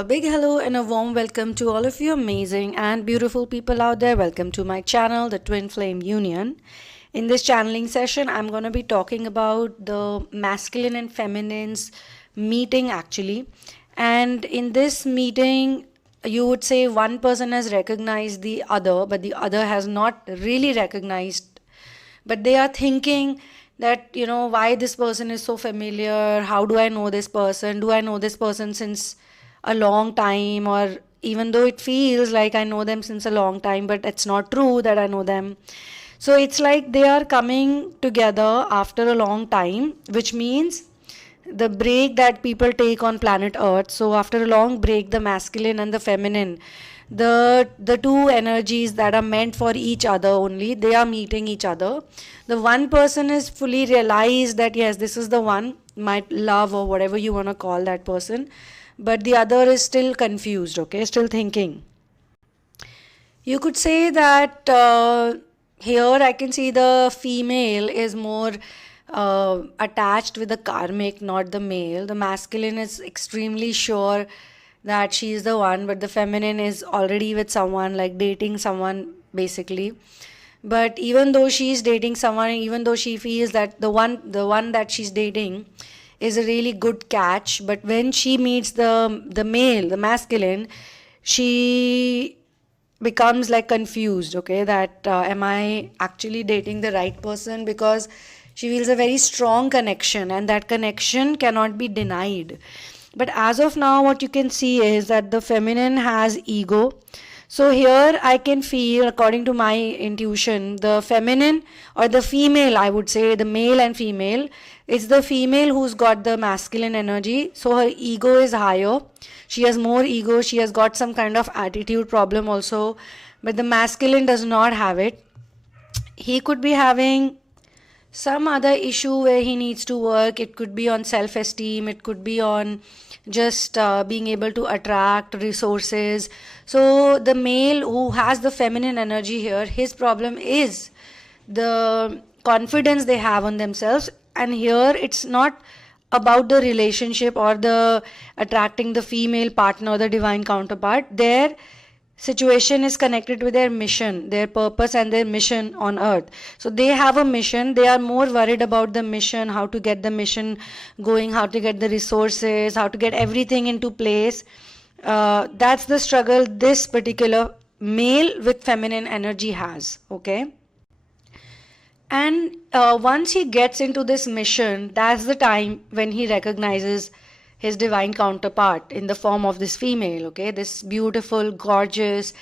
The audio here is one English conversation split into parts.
A big hello and a warm welcome to all of you amazing and beautiful people out there. Welcome to my channel, the Twin Flame Union. In this channeling session, I'm going to be talking about the masculine and feminine's meeting actually. And in this meeting, you would say one person has recognized the other, but the other has not really recognized. But they are thinking that, why this person is so familiar? How do I know this person? Do I know this person since a long time? Or even though it feels like I know them since a long time, but it's not true that I know them. So it's like they are coming together after a long time, which means the break that people take on planet Earth. So after a long break, the masculine and the feminine, the two energies that are meant for each other only, they are meeting each other. The one person is fully realized that yes, this is the one, my love or whatever you want to call that person, but the other is still confused, okay, still thinking. You could say that here I can see the female is more attached with the karmic, not the male. The masculine is extremely sure that she is the one, but the feminine is already with someone, like dating someone basically. But even though she's dating someone, even though she feels that the one that she's dating is a really good catch, but when she meets the male, the masculine, she becomes like confused, okay, that am I actually dating the right person? Because she feels a very strong connection and that connection cannot be denied. But as of now, what you can see is that the feminine has ego. So here I can feel, according to my intuition, the feminine or the female, I would say the male and female, it's the female who's got the masculine energy. So her ego is higher. She has more ego. She has got some kind of attitude problem also. But the masculine does not have it. He could be having some other issue where he needs to work. It could be on self-esteem. It could be on just being able to attract resources. So the male who has the feminine energy here, his problem is the confidence they have on themselves. And here it's not about the relationship or the attracting the female partner or the divine counterpart. Their situation is connected with their mission, their purpose and their mission on earth. So they have a mission. They are more worried about the mission, how to get the mission going, how to get the resources, how to get everything into place. That's the struggle this particular male with feminine energy has, okay? And once he gets into this mission, that's the time when he recognizes his divine counterpart in the form of this female, okay? This beautiful, gorgeous.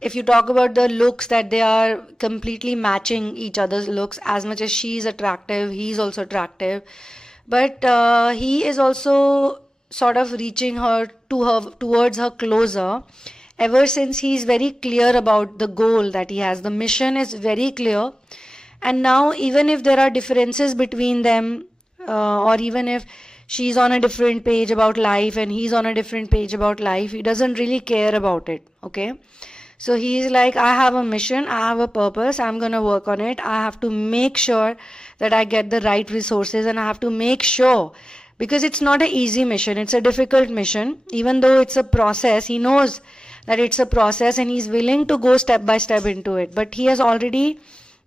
If you talk about the looks, that they are completely matching each other's looks. As much as she's attractive, he's also attractive. But he is also sort of reaching her towards her closer. Ever since he's very clear about the goal that he has, the mission is very clear. And now, even if there are differences between them, or even if she's on a different page about life and he's on a different page about life, he doesn't really care about it, okay? So he's like, I have a mission, I have a purpose, I'm gonna work on it. I have to make sure that I get the right resources, and I have to make sure, because it's not an easy mission, it's a difficult mission. Even though it's a process, he knows that it's a process and he's willing to go step by step into it. But he has already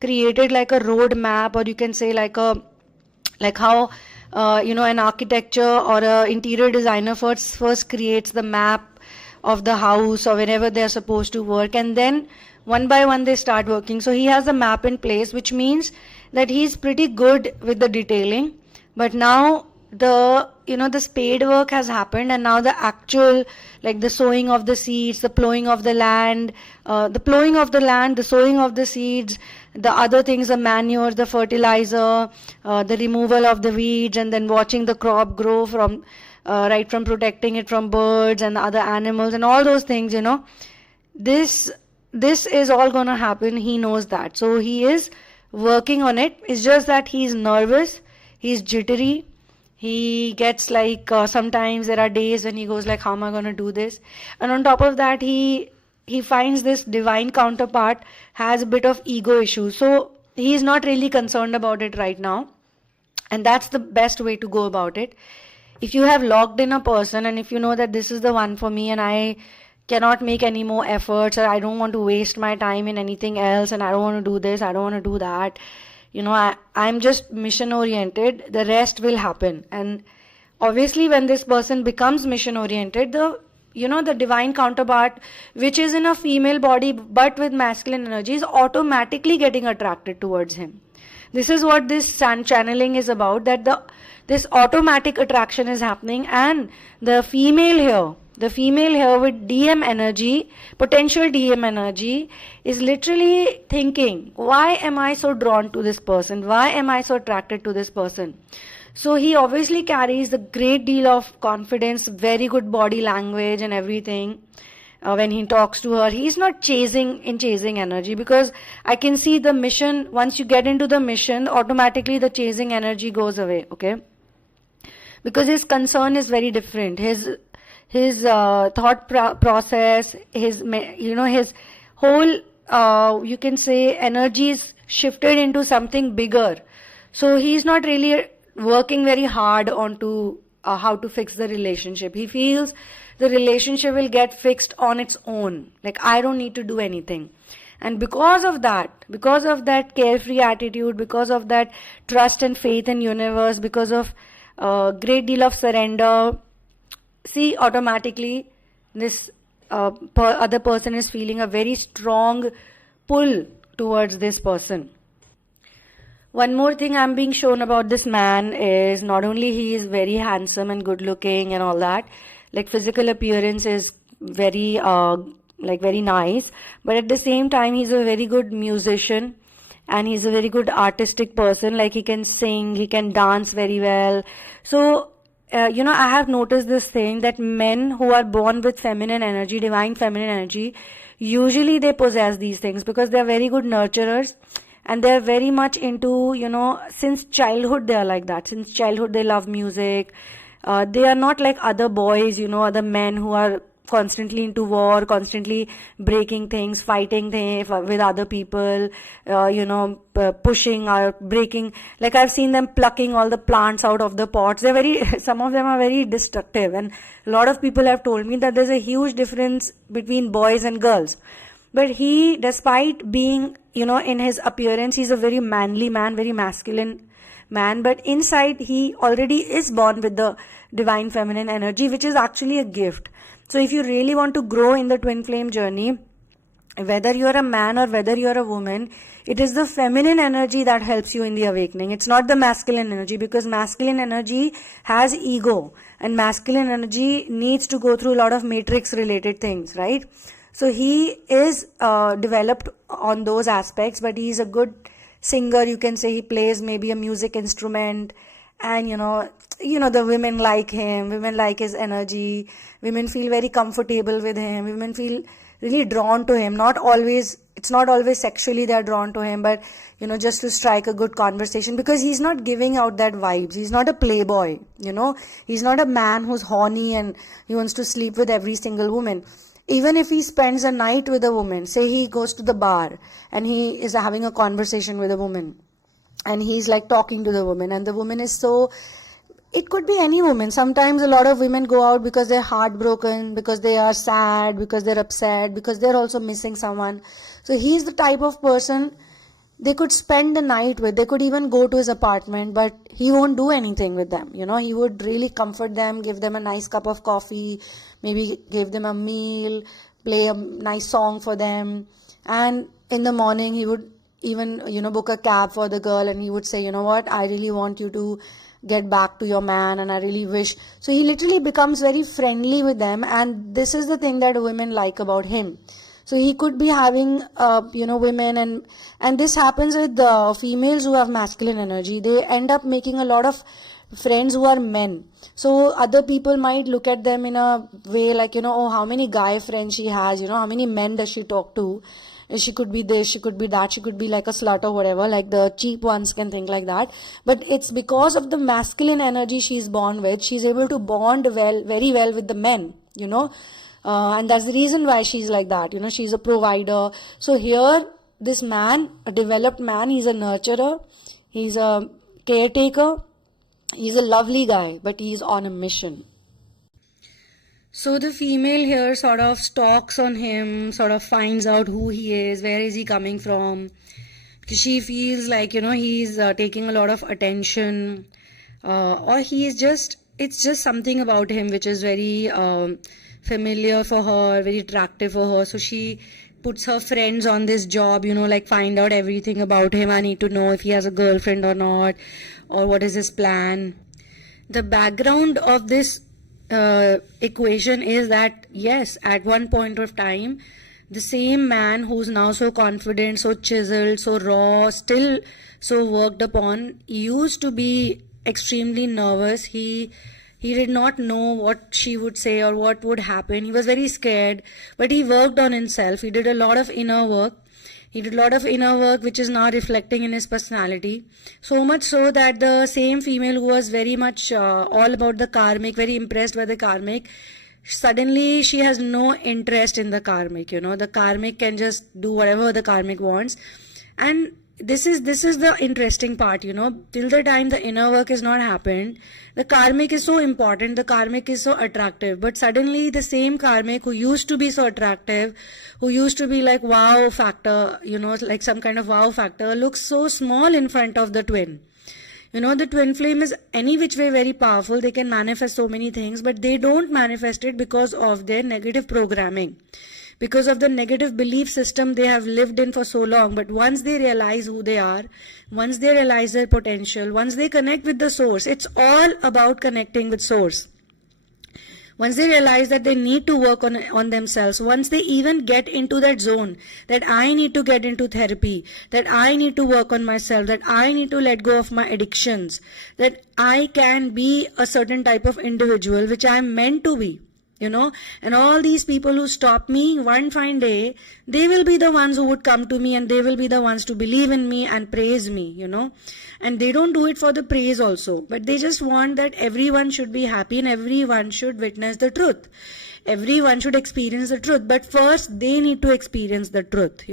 created like a road map, or you can say like how an architecture or an interior designer first creates the map of the house or whenever they're supposed to work, and then one by one they start working. So he has a map in place, which means that he's pretty good with the detailing. But now the spade work has happened, and now the actual, like the sowing of the seeds, the plowing of the land, the sowing of the seeds, the other things, the manure, the fertilizer, the removal of the weeds, and then watching the crop grow from right from protecting it from birds and other animals and all those things, this is all gonna happen. He knows that, so he is working on it. It's just that he's nervous, he's jittery. He gets like sometimes there are days when he goes like, how am I gonna do this? And on top of that, he finds this divine counterpart has a bit of ego issues, so he is not really concerned about it right now. And that's the best way to go about it. if you have locked in a person and if you know that this is the one for me and I cannot make any more efforts, or I don't want to waste my time in anything else, and I don't want to do this, I don't want to do that, I'm just mission oriented, the rest will happen. And obviously when this person becomes mission oriented, the divine counterpart, which is in a female body but with masculine energy, is automatically getting attracted towards him. This is what this sun channeling is about, that this automatic attraction is happening. And the female here with DM energy, potential DM energy, is literally thinking, why am I so drawn to this person, why am I so attracted to this person? So he obviously carries a great deal of confidence, very good body language and everything. When he talks to her, he's not chasing energy, because I can see the mission. Once you get into the mission, automatically the chasing energy goes away. Okay, because his concern is very different. His thought process, his whole you can say energy is shifted into something bigger. So he's not really working very hard onto how to fix the relationship. He feels the relationship will get fixed on its own. Like, I don't need to do anything. And because of that carefree attitude, because of that trust and faith in universe, because of great deal of surrender, see, automatically this other person is feeling a very strong pull towards this person. One more thing I'm being shown about this man is not only he is very handsome and good looking and all that, like physical appearance is very very nice, but at the same time he's a very good musician and he's a very good artistic person. Like, he can sing, he can dance very well. So I have noticed this thing, that men who are born with feminine energy, divine feminine energy, usually they possess these things because they are very good nurturers. And they're very much into, since childhood they are like that. Since childhood they love music. They are not like other boys, other men who are constantly into war, constantly breaking things, fighting things with other people, pushing or breaking. Like, I've seen them plucking all the plants out of the pots. Some of them are very destructive. And a lot of people have told me that there's a huge difference between boys and girls. But he, despite being, in his appearance, he's a very manly man, very masculine man. But inside, he already is born with the divine feminine energy, which is actually a gift. So if you really want to grow in the twin flame journey, whether you're a man or whether you're a woman, it is the feminine energy that helps you in the awakening. It's not the masculine energy, because masculine energy has ego. And masculine energy needs to go through a lot of matrix related things, right? So he is developed on those aspects, but he's a good singer. You can say he plays maybe a music instrument, and the women like him. Women like his energy. Women feel very comfortable with him. Women feel really drawn to him. It's not always sexually they're drawn to him, but just to strike a good conversation, because he's not giving out that vibes. He's not a playboy. He's not a man who's horny and he wants to sleep with every single woman. Even if he spends a night with a woman, say he goes to the bar and he is having a conversation with a woman and he's like talking to the woman, and the woman is it could be any woman. Sometimes a lot of women go out because they're heartbroken, because they are sad, because they're upset, because they're also missing someone. So he's the type of person they could spend the night with. They could even go to his apartment, but he won't do anything with them. He would really comfort them, give them a nice cup of coffee, maybe give them a meal, play a nice song for them. And in the morning, he would even, book a cab for the girl, and he would say, what, I really want you to get back to your man, and I really wish. So he literally becomes very friendly with them, and this is the thing that women like about him. So he could be having, women, and this happens with the females who have masculine energy. They end up making a lot of friends who are men. So other people might look at them in a way like, oh, how many guy friends she has, how many men does she talk to? She could be this, she could be that, she could be like a slut or whatever, like the cheap ones can think like that. But it's because of the masculine energy she's born with, she's able to bond very well with the men, and that's the reason why she's like that. She's a provider. So here, this man, a developed man, he's a nurturer, he's a caretaker, He's a lovely guy, but he's on a mission. So the female here sort of stalks on him, sort of finds out who he is, where is he coming from. She feels like, he's taking a lot of attention, or it's just something about him which is very familiar for her, very attractive for her. So she puts her friends on this job, like find out everything about him. I need to know if he has a girlfriend or not, or what is his plan. The background of this equation is that, yes, at one point of time, the same man who's now so confident, so chiseled, so raw, still so worked upon, used to be extremely nervous. He did not know what she would say or what would happen. He was very scared, but he worked on himself. He did a lot of inner work. Which is now reflecting in his personality. So much so that the same female who was very much all about the karmic, very impressed by the karmic, suddenly she has no interest in the karmic. The karmic can just do whatever the karmic wants. And this is the interesting part, till the time the inner work is not happened, the karmic is so important, the karmic is so attractive, but suddenly the same karmic who used to be so attractive, who used to be like wow factor, like some kind of wow factor, looks so small in front of the twin. The twin flame is any which way very powerful. They can manifest so many things, but they don't manifest it because of their negative programming, because of the negative belief system they have lived in for so long. But once they realize who they are, once they realize their potential, once they connect with the source, it's all about connecting with source. Once they realize that they need to work on themselves, once they even get into that zone, that I need to get into therapy, that I need to work on myself, that I need to let go of my addictions, that I can be a certain type of individual which I am meant to be. And all these people who stop me, one fine day, they will be the ones who would come to me, and they will be the ones to believe in me and praise me, and they don't do it for the praise also, but they just want that everyone should be happy and everyone should witness the truth. Everyone should experience the truth, but first they need to experience the truth,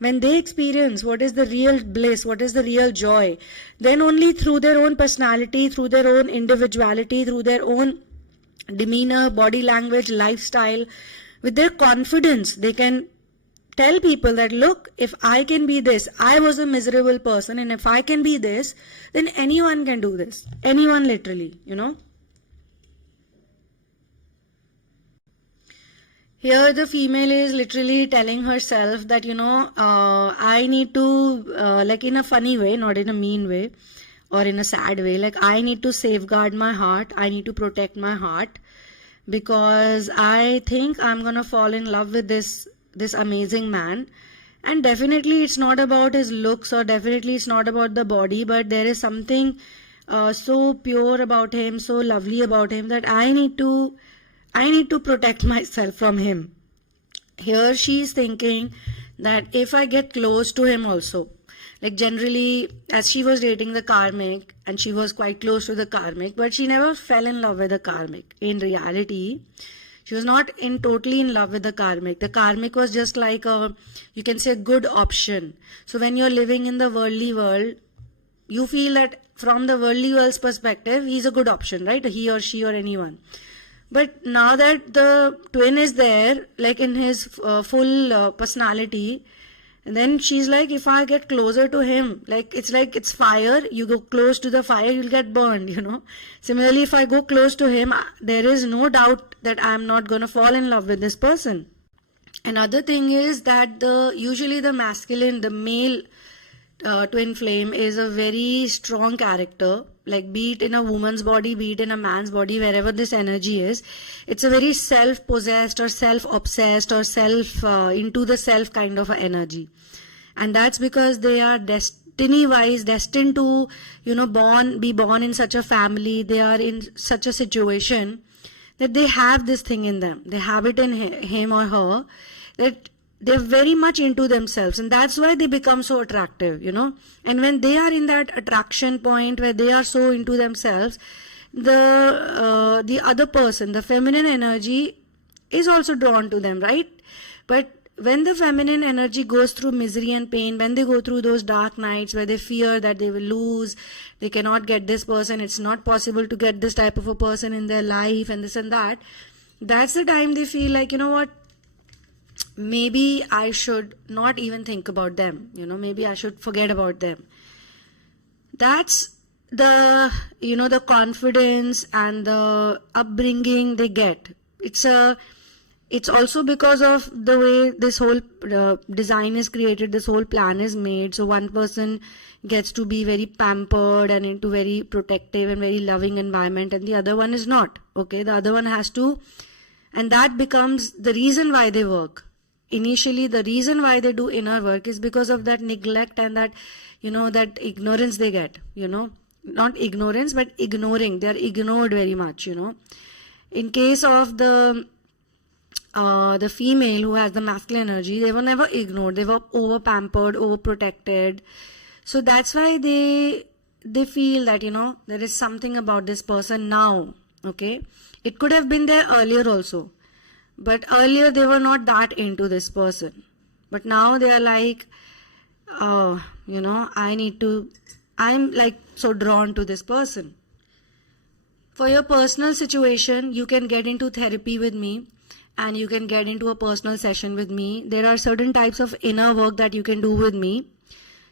When they experience what is the real bliss, what is the real joy, then only through their own personality, through their own individuality, through their own demeanor, body language, lifestyle, with their confidence, they can tell people that, look, if I can be this, I was a miserable person, and if I can be this, then anyone can do this. Anyone, literally, Here the female is literally telling herself that, I need to, like in a funny way, not in a mean way, or in a sad way, like I need to safeguard my heart, I need to protect my heart, because I think I'm gonna fall in love with this amazing man. And definitely it's not about his looks, or definitely it's not about the body, but there is something so pure about him, so lovely about him, that I need to protect myself from him. Here she's thinking that if I get close to him also, like generally, as she was dating the karmic, and she was quite close to the karmic, but she never fell in love with the karmic. In reality, she was not totally in love with the karmic. The karmic was just like you can say, a good option. So when you're living in the worldly world, you feel that from the worldly world's perspective, he's a good option, right? He or she or anyone. But now that the twin is there, like in his full personality, and then she's like, if I get closer to him, like it's fire, you go close to the fire, you'll get burned, Similarly, if I go close to him, there is no doubt that I'm not going to fall in love with this person. Another thing is that usually the masculine, the male twin flame is a very strong character, like be it in a woman's body, be it in a man's body, wherever this energy is, it's a very self-possessed or self-obsessed or into the self kind of energy. And that's because they are destiny-wise destined to, be born in such a family, they are in such a situation that they have this thing in them. They have it in him or her, that they're very much into themselves, and that's why they become so attractive, And when they are in that attraction point where they are so into themselves, the other person, the feminine energy, is also drawn to them, right? But when the feminine energy goes through misery and pain, when they go through those dark nights where they fear that they will lose, they cannot get this person, it's not possible to get this type of a person in their life, and this and that, that's the time they feel like, you know what, maybe I should not even think about them, maybe I should forget about them. That's the, the confidence and the upbringing they get. It's also because of the way this whole design is created, this whole plan is made. So one person gets to be very pampered and into very protective and very loving environment, and the other one is not. Okay, the other one has to, and that becomes the reason why they work. Initially, the reason why they do inner work is because of that neglect and that, that ignorance they get, not ignorance, but ignoring. They are ignored very much, In case of the female who has the masculine energy, they were never ignored. They were over pampered, over protected. So that's why they feel that, there is something about this person now. Okay. It could have been there earlier also. But earlier they were not that into this person. But now they are like, oh, I'm like so drawn to this person. For your personal situation, you can get into therapy with me, and you can get into a personal session with me. There are certain types of inner work that you can do with me.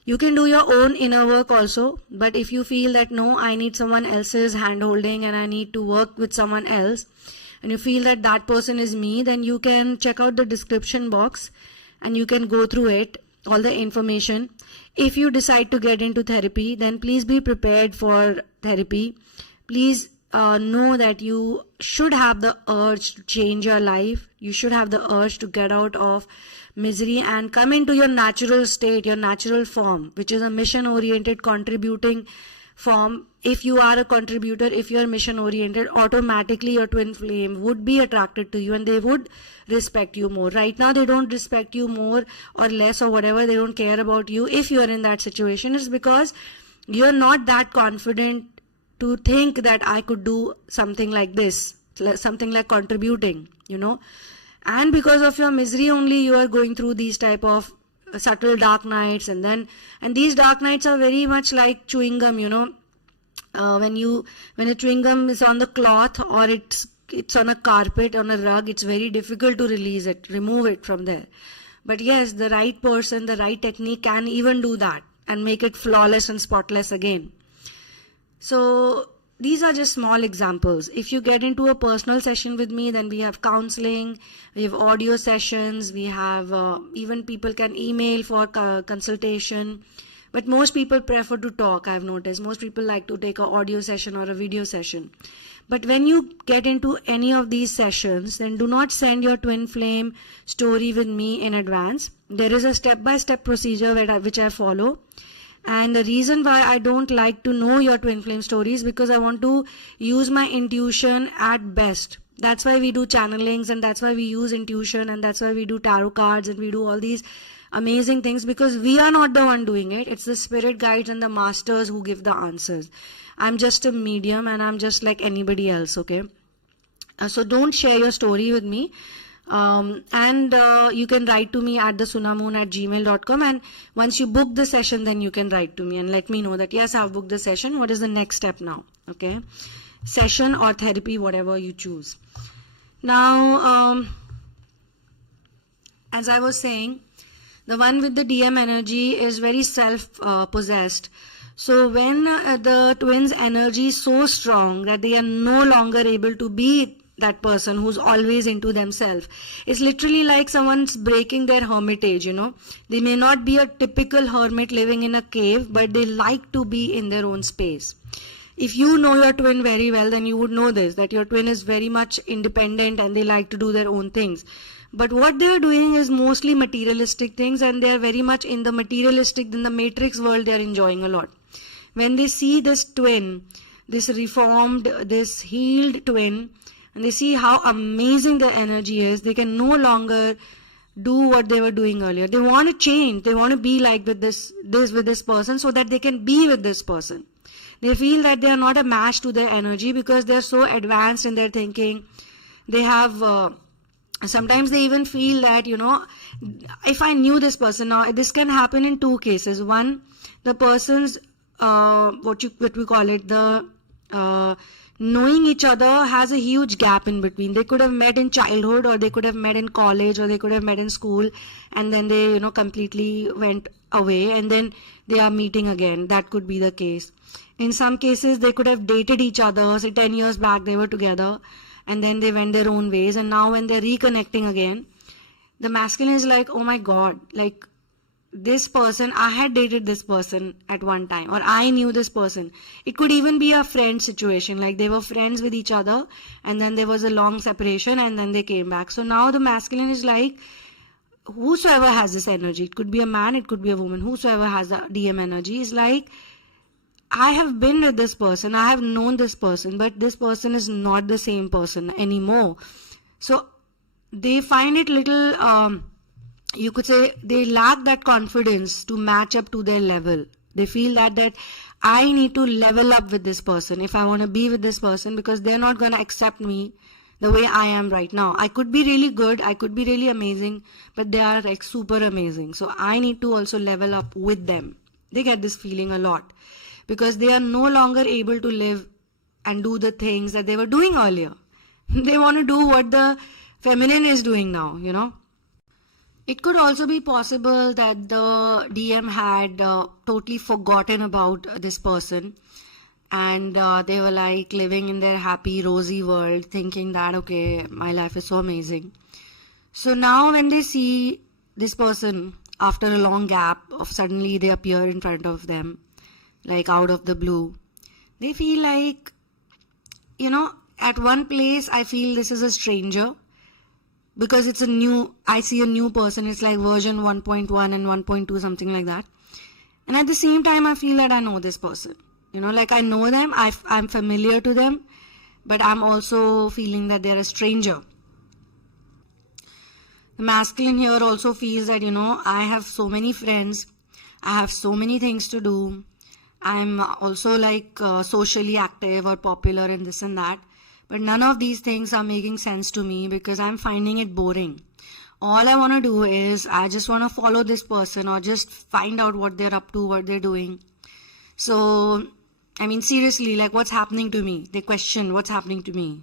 You can do your own inner work also, but if you feel that no, I need someone else's hand holding and I need to work with someone else, and you feel that that person is me, then you can check out the description box and you can go through it, all the information. If you decide to get into therapy, then please be prepared for therapy. Please know that you should have the urge to change your life. You should have the urge to get out of misery and come into your natural state, your natural form, which is a mission-oriented, contributing form. If you are a contributor, if you are mission-oriented, automatically your twin flame would be attracted to you and they would respect you more. Right now, they don't respect you more or less or whatever. They don't care about you. If you are in that situation, it's because you're not that confident to think that I could do something like this, something like contributing, and because of your misery only you are going through these type of subtle dark nights, and these dark nights are very much like chewing gum, when a chewing gum is on the cloth or it's on a carpet, on a rug, it's very difficult to remove it from there. But yes, the right person, the right technique can even do that and make it flawless and spotless again. So these are just small examples. If you get into a personal session with me, then we have counseling, we have audio sessions, we have even people can email for consultation. But most people prefer to talk, I've noticed. Most people like to take an audio session or a video session. But when you get into any of these sessions, then do not send your twin flame story with me in advance. There is a step-by-step procedure which I follow. And the reason why I don't like to know your twin flame story is because I want to use my intuition at best. That's why we do channelings, and that's why we use intuition, and that's why we do tarot cards, and we do all these amazing things, because we are not the one doing it. It's the spirit guides and the masters who give the answers. I'm just a medium and I'm just like anybody else, okay? So don't share your story with me. And you can write to me at thesunamoon@gmail.com, and once you book the session, then you can write to me and let me know that yes, I've booked the session. What is the next step now? Okay, session or therapy, whatever you choose. Now, as I was saying, the one with the DM energy is very self-possessed. So when the twins' energy is so strong that they are no longer able to be that person who's always into themselves. It's literally like someone's breaking their hermitage, They may not be a typical hermit living in a cave, but they like to be in their own space. If you know your twin very well, then you would know this, that your twin is very much independent and they like to do their own things. But what they are doing is mostly materialistic things, and they are very much in the materialistic, in the matrix world, they are enjoying a lot. When they see this twin, this reformed, this healed twin, and they see how amazing their energy is, they can no longer do what they were doing earlier. They want to change. They want to be like with this person so that they can be with this person. They feel that they are not a match to their energy because they are so advanced in their thinking. They have Sometimes they even feel that, if I knew this person. Now this can happen in two cases. One, the person's what we call it, the knowing each other has a huge gap in between. They could have met in childhood, or they could have met in college, or they could have met in school, and then they completely went away, and then they are meeting again. That could be the case. In some cases they could have dated each other, say 10 years back they were together, and then they went their own ways, and now when they're reconnecting again, the masculine is like, oh my god, like, this person, I had dated this person at one time, or I knew this person. It could even be a friend situation, like they were friends with each other, and then there was a long separation, and then they came back. So now the masculine is like, whosoever has this energy, it could be a man, it could be a woman, whosoever has the DM energy is like, I have been with this person, I have known this person, but this person is not the same person anymore. So they find it little, you could say, they lack that confidence to match up to their level. They feel that I need to level up with this person if I want to be with this person, because they're not going to accept me the way I am right now. I could be really good, I could be really amazing, but they are like super amazing. So I need to also level up with them. They get this feeling a lot, because they are no longer able to live and do the things that they were doing earlier. They want to do what the feminine is doing now. It could also be possible that the DM had totally forgotten about this person, and they were like living in their happy, rosy world, thinking that, okay, my life is so amazing. So now when they see this person after a long gap, of suddenly they appear in front of them, like out of the blue, they feel like, at one place I feel this is a stranger, because it's I see a new person, it's like version 1.1 and 1.2, something like that. And at the same time, I feel that I know this person, like I know them, I'm familiar to them, but I'm also feeling that they're a stranger. The masculine here also feels that, I have so many friends, I have so many things to do, I'm also like socially active or popular and this and that. But none of these things are making sense to me, because I'm finding it boring. All I want to do is I just want to follow this person, or just find out what they're up to, what they're doing. So, I mean, seriously, like, what's happening to me? They question what's happening to me.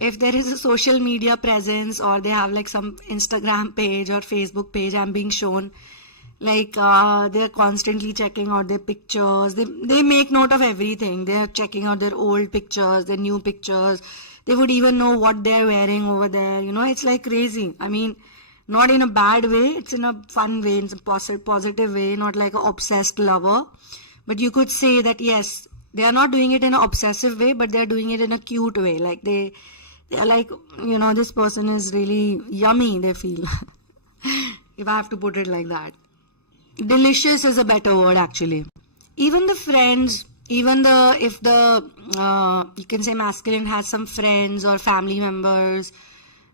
If there is a social media presence, or they have like some Instagram page or Facebook page, I'm being shown, like they're constantly checking out their pictures. They make note of everything. They're checking out their old pictures, their new pictures. They would even know what they're wearing over there. It's like crazy. I mean, not in a bad way, it's in a fun way, in a positive way, not like an obsessed lover. But you could say that yes, they are not doing it in an obsessive way, but they're doing it in a cute way. Like they're like, this person is really yummy, they feel. If I have to put it like that. Delicious is a better word, actually. Even the friends, if the you can say masculine has some friends or family members,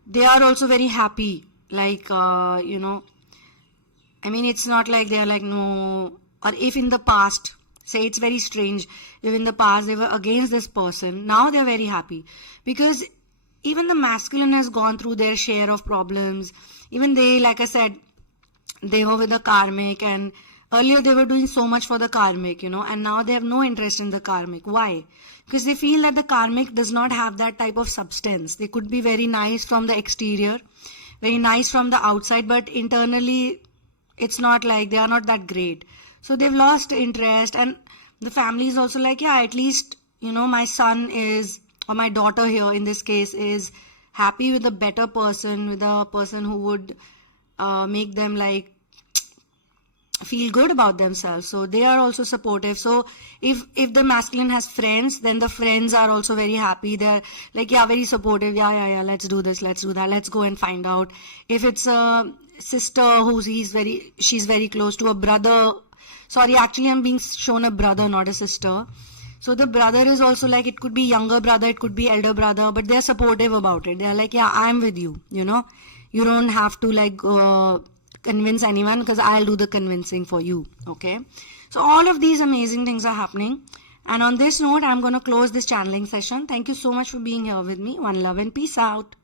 they are also very happy. Like, I mean, it's not like they are like, no. Or if in the past, say it's very strange, if in the past they were against this person, now they're very happy. Because even the masculine has gone through their share of problems. Even they, like I said, they were with the karmic, and earlier they were doing so much for the karmic, and now they have no interest in the karmic. Why? Because they feel that the karmic does not have that type of substance. They could be very nice from the exterior, very nice from the outside, but internally it's not like, they are not that great. So they've lost interest, and the family is also like, yeah, at least, my son is, or my daughter here in this case, is happy with a better person, with a person who would make them like feel good about themselves. So they are also supportive. So if the masculine has friends, then the friends are also very happy. They're like, yeah, very supportive. Yeah, let's do this, let's do that, let's go and find out. If it's a sister she's very close to a brother. Sorry, actually I'm being shown a brother, not a sister. So the brother is also like, it could be younger brother, it could be elder brother, but they're supportive about it. They're like, yeah, I'm with you, You don't have to like convince anyone, because I'll do the convincing for you. Okay. So all of these amazing things are happening. And on this note, I'm going to close this channeling session. Thank you so much for being here with me. One love and peace out.